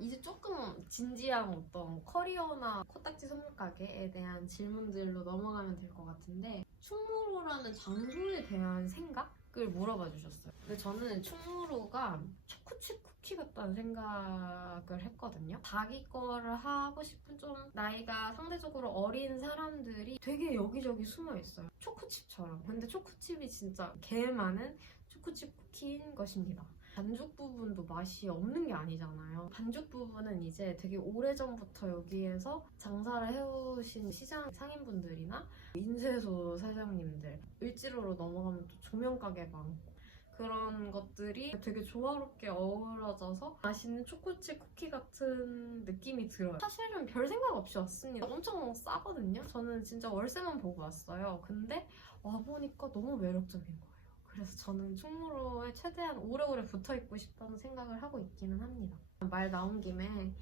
이제 조금 진지한 어떤 커리어나 코딱지 선물 가게에 대한 질문들로 넘어가면 될 것 같은데, 충무로라는 장소에 대한 생각을 물어봐 주셨어요. 근데 저는 충무로가 초코칩 쿠키 같다는 생각을 했거든요. 자기 거를 하고 싶은 좀 나이가 상대적으로 어린 사람들이 되게 여기저기 숨어 있어요. 초코칩처럼. 근데 초코칩이 진짜 개 많은 초코칩 쿠키인 것입니다. 반죽 부분도 맛이 없는 게 아니잖아요. 반죽 부분은 이제 되게 오래전부터 여기에서 장사를 해오신 시장 상인분들이나 인쇄소 사장님들, 을지로로 넘어가면 또 조명가게 많고, 그런 것들이 되게 조화롭게 어우러져서 맛있는 초코칩 쿠키 같은 느낌이 들어요. 사실은 별 생각 없이 왔습니다. 엄청 싸거든요. 저는 진짜 월세만 보고 왔어요. 근데 와보니까 너무 매력적인 거예요. 그래서 저는 충무로에 최대한 오래오래 붙어있고 싶다는 생각을 하고 있기는 합니다. 말 나온 김에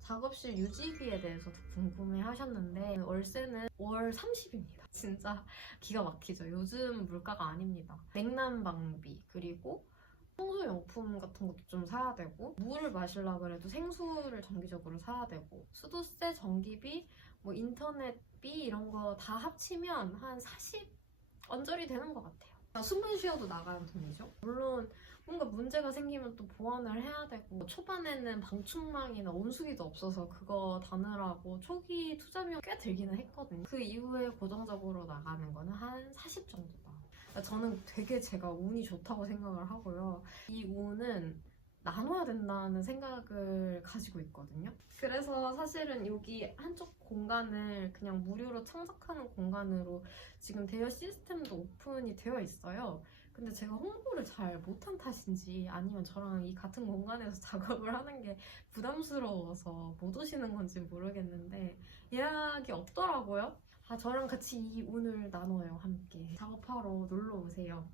작업실 유지비에 대해서도 궁금해 하셨는데, 월세는 월 30입니다. 진짜 기가 막히죠. 요즘 물가가 아닙니다. 냉난방비, 그리고 청소용품 같은 것도 좀 사야 되고, 물을 마시려고 해도 생수를 정기적으로 사야 되고, 수도세, 전기비, 인터넷비 이런 거 다 합치면 한 40 언저리 되는 것 같아요. 숨을 쉬어도 나가는 돈이죠. 물론 뭔가 문제가 생기면 또 보완을 해야 되고, 초반에는 방충망이나 온수기도 없어서 그거 다느라고 초기 투자비용 꽤 들기는 했거든요. 그 이후에 고정적으로 나가는 거는 한 40 정도다. 저는 되게 제가 운이 좋다고 생각을 하고요. 이 운은 나눠야 된다는 생각을 가지고 있거든요. 그래서 사실은 여기 한쪽 공간을 그냥 무료로 창작하는 공간으로 지금 대여 시스템도 오픈이 되어 있어요. 근데 제가 홍보를 잘 못한 탓인지, 아니면 저랑 이 같은 공간에서 작업을 하는 게 부담스러워서 못 오시는 건지 모르겠는데, 예약이 없더라고요. 저랑 같이 이 운을 나눠요. 함께 작업하러 놀러 오세요.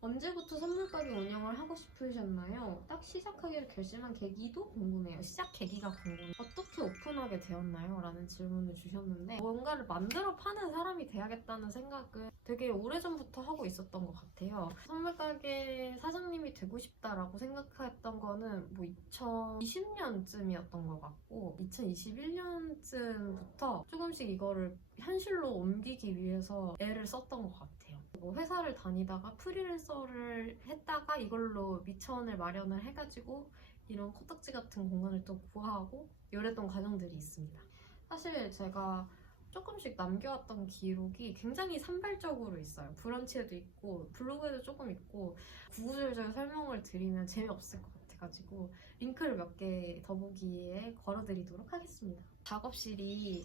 언제부터 선물 가게 운영을 하고 싶으셨나요? 딱 시작하기로 결심한 계기도 궁금해요. 시작 계기가 궁금해요. 어떻게 오픈하게 되었나요? 라는 질문을 주셨는데, 뭔가를 만들어 파는 사람이 돼야겠다는 생각을 되게 오래전부터 하고 있었던 것 같아요. 선물 가게 사장님이 되고 싶다라고 생각했던 거는 2020년쯤이었던 것 같고, 2021년쯤부터 조금씩 이거를 현실로 옮기기 위해서 애를 썼던 것 같아요. 회사를 다니다가 프리랜서를 했다가 이걸로 미천을 마련을 해가지고 이런 코딱지 같은 공간을 또 구하고 이랬던 과정들이 있습니다. 사실 제가 조금씩 남겨왔던 기록이 굉장히 산발적으로 있어요. 브런치에도 있고 블로그에도 조금 있고, 구구절절 설명을 드리면 재미없을 것 같아가지고 링크를 몇 개 더보기에 걸어드리도록 하겠습니다. 작업실이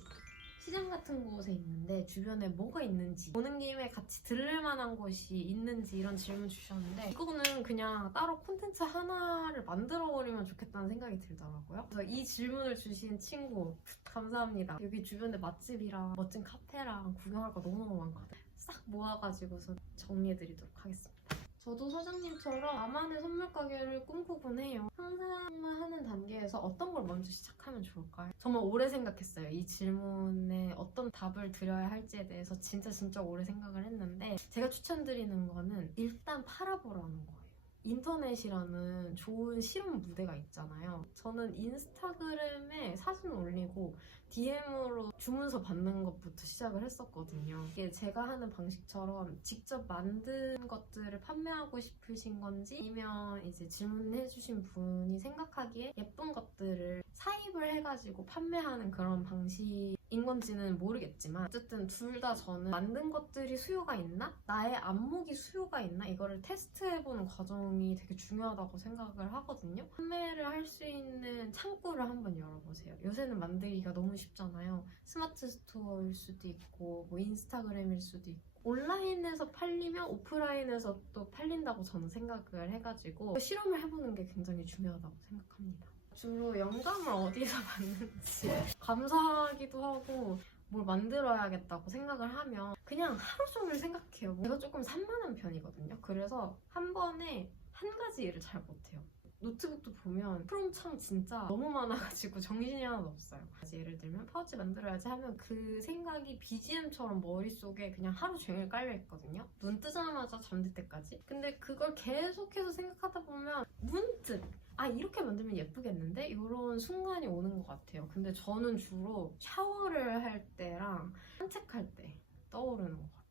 시장 같은 곳에 있는데 주변에 뭐가 있는지, 보는 김에 같이 들를 만한 곳이 있는지 이런 질문 주셨는데, 이거는 그냥 따로 콘텐츠 하나를 만들어버리면 좋겠다는 생각이 들더라고요. 그래서 이 질문을 주신 친구 감사합니다. 여기 주변에 맛집이랑 멋진 카페랑 구경할 거 너무너무 많거든요. 싹 모아가지고서 정리해드리도록 하겠습니다. 저도 사장님처럼 나만의 선물 가게를 꿈꾸곤 해요. 상상하는 단계에서 어떤 걸 먼저 시작하면 좋을까요? 정말 오래 생각했어요. 이 질문에 어떤 답을 드려야 할지에 대해서 진짜 오래 생각을 했는데, 제가 추천드리는 거는 일단 팔아보라는 거예요. 인터넷이라는 좋은 실험 무대가 있잖아요. 저는 인스타그램에 사진 올리고 DM으로 주문서 받는 것부터 시작을 했었거든요. 이게 제가 하는 방식처럼 직접 만든 것들을 판매하고 싶으신 건지, 아니면 이제 질문해주신 분이 생각하기에 예쁜 것들을 사입을 해가지고 판매하는 그런 방식인 건지는 모르겠지만, 어쨌든 둘 다 저는 만든 것들이 수요가 있나? 나의 안목이 수요가 있나? 이거를 테스트해보는 과정이 되게 중요하다고 생각을 하거든요. 판매를 할 수 있는 창구를 한번 열어보세요. 요새는 만들기가 너무 쉽잖아요. 스마트 스토어일 수도 있고, 인스타그램일 수도 있고, 온라인에서 팔리면 오프라인에서 또 팔린다고 저는 생각을 해가지고 실험을 해보는 게 굉장히 중요하다고 생각합니다. 주로 영감을 어디서 받는지 감사하기도 하고, 뭘 만들어야겠다고 생각을 하면 그냥 하루 종일 생각해요. 제가 조금 산만한 편이거든요. 그래서 한 번에 한 가지 일을 잘 못해요. 노트북도 보면 프롬창 진짜 너무 많아가지고 정신이 하나도 없어요. 예를 들면 파우치 만들어야지 하면 그 생각이 BGM처럼 머릿속에 그냥 하루 종일 깔려있거든요. 눈 뜨자마자 잠들 때까지. 근데 그걸 계속해서 생각하다 보면 문득 아 이렇게 만들면 예쁘겠는데? 이런 순간이 오는 것 같아요. 근데 저는 주로 샤워를 할 때랑 산책할 때 떠오르는 것 같아요.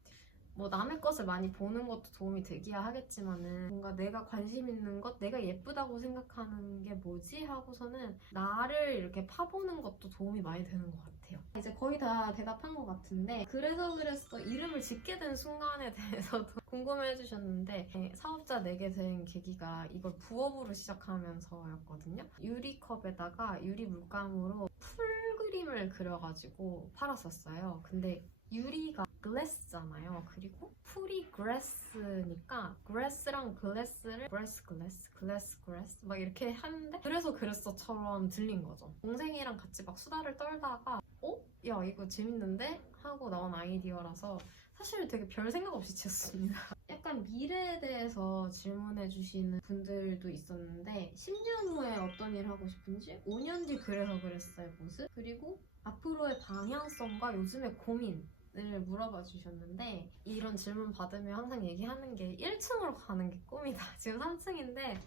뭐 남의 것을 많이 보는 것도 도움이 되기야 하겠지만은 뭔가 내가 관심 있는 것, 내가 예쁘다고 생각하는 게 뭐지? 하고서는 나를 이렇게 파보는 것도 도움이 많이 되는 것 같아요. 이제 거의 다 대답한 것 같은데 그래서 이름을 짓게 된 순간에 대해서도 궁금해 해주셨는데 사업자 내게 된 계기가 이걸 부업으로 시작하면서였거든요. 유리컵에다가 유리 물감으로 풀 그림을 그려가지고 팔았었어요. 근데 유리가 글래스잖아요. 그리고 풀이 그래스니까 그래스랑 글래스를 글래스 막 이렇게 하는데 그래서 그랬어처럼 들린 거죠. 동생이랑 같이 막 수다를 떨다가 야 이거 재밌는데? 하고 나온 아이디어라서 사실 되게 별 생각 없이 지었습니다. 약간 미래에 대해서 질문해 주시는 분들도 있었는데 10년 후에 어떤 일 하고 싶은지 5년 뒤 그래서 그랬어요 모습 그리고 앞으로의 방향성과 요즘의 고민을 물어봐 주셨는데 이런 질문 받으면 항상 얘기하는 게 1층으로 가는 게 꿈이다. 지금 3층인데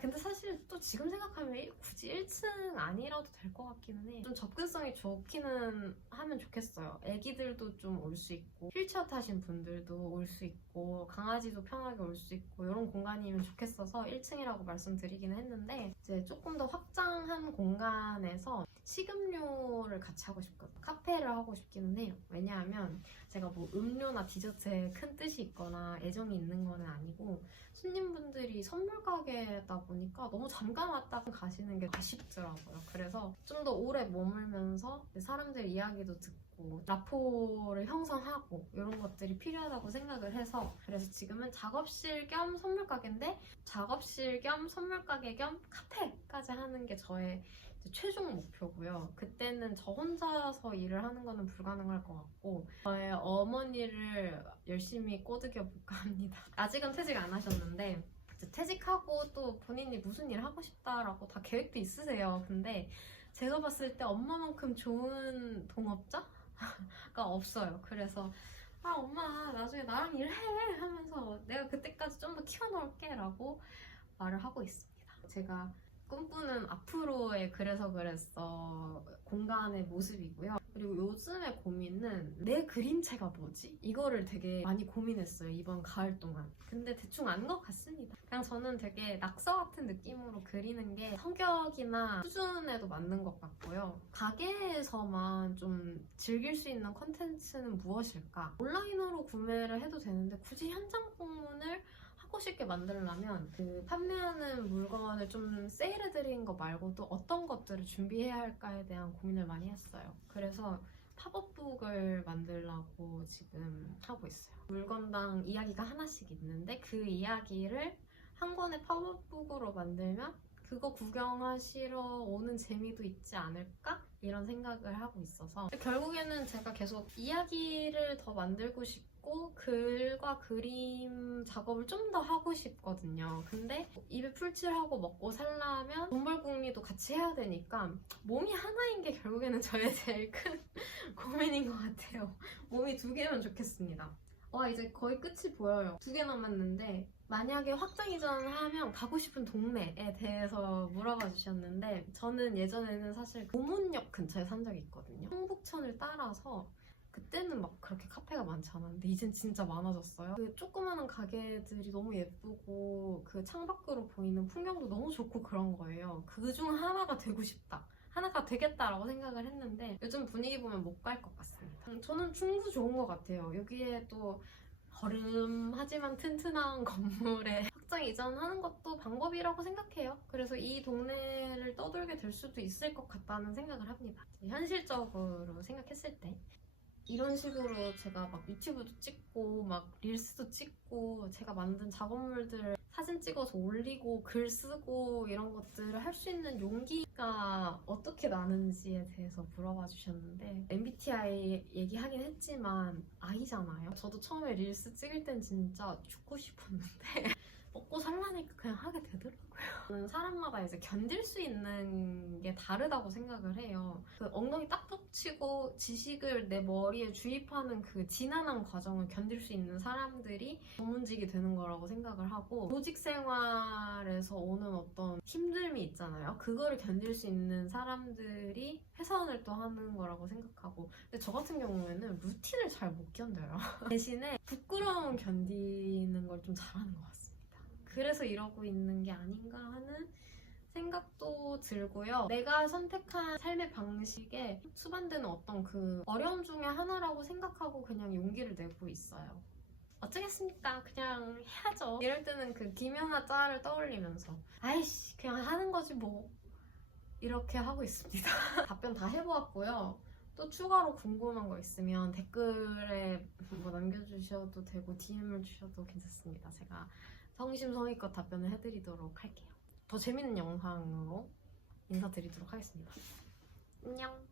근데 사실 또 지금 생각하면 굳이 1층 아니라도 될 것 같기는 해. 좀 접근성이 좋기는 하면 좋겠어요. 애기들도 좀 올 수 있고 휠체어 타신 분들도 올 수 있고 강아지도 편하게 올 수 있고 이런 공간이면 좋겠어서 1층이라고 말씀드리기는 했는데 이제 조금 더 확장한 공간에서 식음료를 같이 하고 싶거든요. 카페를 하고 싶기는 해요. 왜냐하면 제가 뭐 음료나 디저트에 큰 뜻이 있거나 애정이 있는 거는 아니고 손님분들이 선물 가게다 보니까 너무 잠깐 왔다가 가시는 게 아쉽더라고요. 그래서 좀 더 오래 머물면서 사람들 이야기도 듣고 라포를 형성하고 이런 것들이 필요하다고 생각을 해서 그래서 지금은 작업실 겸 선물 가게인데 작업실 겸 선물 가게 겸 카페까지 하는 게 저의 최종 목표고요. 그때는 저 혼자서 일을 하는 거는 불가능할 것 같고 저의 어머니를 열심히 꼬드겨 볼까 합니다. 아직은 퇴직 안 하셨는데 퇴직하고 또 본인이 무슨 일 하고 싶다라고 다 계획도 있으세요. 근데 제가 봤을 때 엄마만큼 좋은 동업자가 없어요. 그래서 엄마 나중에 나랑 일해 하면서 내가 그때까지 좀 더 키워놓을게 라고 말을 하고 있습니다. 제가 꿈꾸는 앞으로의 그래서 그랬어 공간의 모습이고요. 그리고 요즘의 고민은 내 그림체가 뭐지? 이거를 되게 많이 고민했어요. 이번 가을 동안. 근데 대충 안 것 같습니다. 그냥 저는 되게 낙서 같은 느낌으로 그리는 게 성격이나 수준에도 맞는 것 같고요. 가게에서만 좀 즐길 수 있는 컨텐츠는 무엇일까? 온라인으로 구매를 해도 되는데 굳이 현장 방문을 하고 싶게 만들려면 그 판매하는 물건을 좀 세일해드린 거 말고도 어떤 것들을 준비해야 할까에 대한 고민을 많이 했어요. 그래서 팝업북을 만들려고 지금 하고 있어요. 물건당 이야기가 하나씩 있는데 그 이야기를 한 권의 팝업북으로 만들면 그거 구경하시러 오는 재미도 있지 않을까? 이런 생각을 하고 있어서 결국에는 제가 계속 이야기를 더 만들고 싶고 글과 그림 작업을 좀 더 하고 싶거든요. 근데 입에 풀칠하고 먹고 살려면 돈벌궁리도 같이 해야 되니까 몸이 하나인 게 결국에는 저의 제일 큰 고민인 것 같아요. 몸이 2개면 좋겠습니다. 와 이제 거의 끝이 보여요. 2개 남았는데 만약에 확장 이전하면 가고 싶은 동네에 대해서 물어봐 주셨는데 저는 예전에는 사실 고문역 근처에 산 적이 있거든요. 성북천을 따라서 그때는 막 그렇게 카페가 많지 않았는데 이젠 진짜 많아졌어요. 그 조그마한 가게들이 너무 예쁘고 그 창밖으로 보이는 풍경도 너무 좋고 그런 거예요. 그중 하나가 되고 싶다. 하나가 되겠다라고 생각을 했는데 요즘 분위기 보면 못 갈 것 같습니다. 저는 충주 좋은 것 같아요. 여기에 또 거름하지만 튼튼한 건물에 확장 이전하는 것도 방법이라고 생각해요. 그래서 이 동네를 떠돌게 될 수도 있을 것 같다는 생각을 합니다. 현실적으로 생각했을 때 이런 식으로 제가 막 유튜브도 찍고 막 릴스도 찍고 제가 만든 작업물들을 사진 찍어서 올리고 글 쓰고 이런 것들을 할 수 있는 용기가 어떻게 나는지에 대해서 물어봐 주셨는데 MBTI 얘기하긴 했지만 I잖아요. 저도 처음에 릴스 찍을 땐 진짜 죽고 싶었는데 먹고 살라니까 그냥 하게 되더라고요. 저는 사람마다 이제 견딜 수 있는 게 다르다고 생각을 해요. 그 엉덩이 딱 붙이고 지식을 내 머리에 주입하는 그 지난한 과정을 견딜 수 있는 사람들이 전문직이 되는 거라고 생각을 하고, 조직 생활에서 오는 어떤 힘듦이 있잖아요. 그거를 견딜 수 있는 사람들이 회사원을 또 하는 거라고 생각하고, 근데 저 같은 경우에는 루틴을 잘 못 견뎌요. 대신에 부끄러움 견디는 걸 좀 잘하는 것 같습니다. 그래서 이러고 있는 게 아닌가 하는 생각도 들고요. 내가 선택한 삶의 방식에 수반되는 어떤 그 어려움 중에 하나라고 생각하고 그냥 용기를 내고 있어요. 어쩌겠습니까? 그냥 해야죠. 이럴 때는 그 김연아 짤을 떠올리면서 아이씨 그냥 하는 거지 뭐, 이렇게 하고 있습니다. 답변 다 해보았고요. 또 추가로 궁금한 거 있으면 댓글에 뭐 남겨주셔도 되고 DM을 주셔도 괜찮습니다. 제가 성심성의껏 답변을 해드리도록 할게요. 더 재밌는 영상으로 인사드리도록 하겠습니다. 안녕.